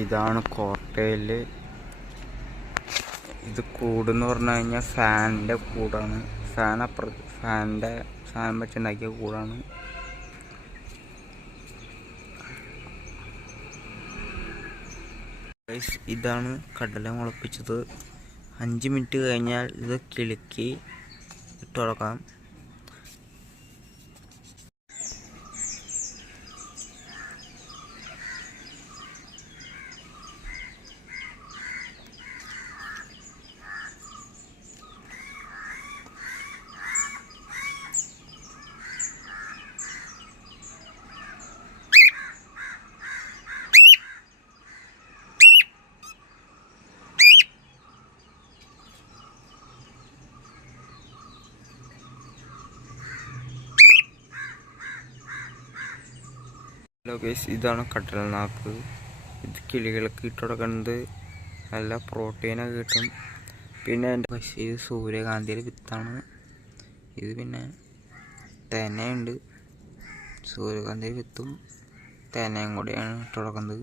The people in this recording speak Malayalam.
ഇതാണ് കോട്ടയിൽ ഇത് കൂടെന്ന് പറഞ്ഞു കഴിഞ്ഞാൽ ഫാനിന്റെ കൂടാണ്. ഫാൻ അപ്പുറ ഫാനിന്റെ ഫാൻ വെച്ചുണ്ടാക്കിയ കൂടാണ്. ഇതാണ് കടല മുളപ്പിച്ചത്. അഞ്ച് മിനിറ്റ് കഴിഞ്ഞാൽ ഇത് കിളുക്കി ഇട്ട് ഹലോ ഗൈസ് ഇതാണ് കടൽനാക്ക് ഇത് കിളികൾക്ക് ഇട്ട് കൊടുക്കുന്നത് നല്ല പ്രോട്ടീനൊക്കെ കിട്ടും. പിന്നെ എന്റെ പക്ഷേ ഇത് സൂര്യകാന്തിയുടെ വിത്താണ്. ഇത് പിന്നെ തേനയുണ്ട്. സൂര്യകാന്തി വിത്തും തേനയും കൂടെയാണ് ഇട്ട് കൊടുക്കുന്നത്.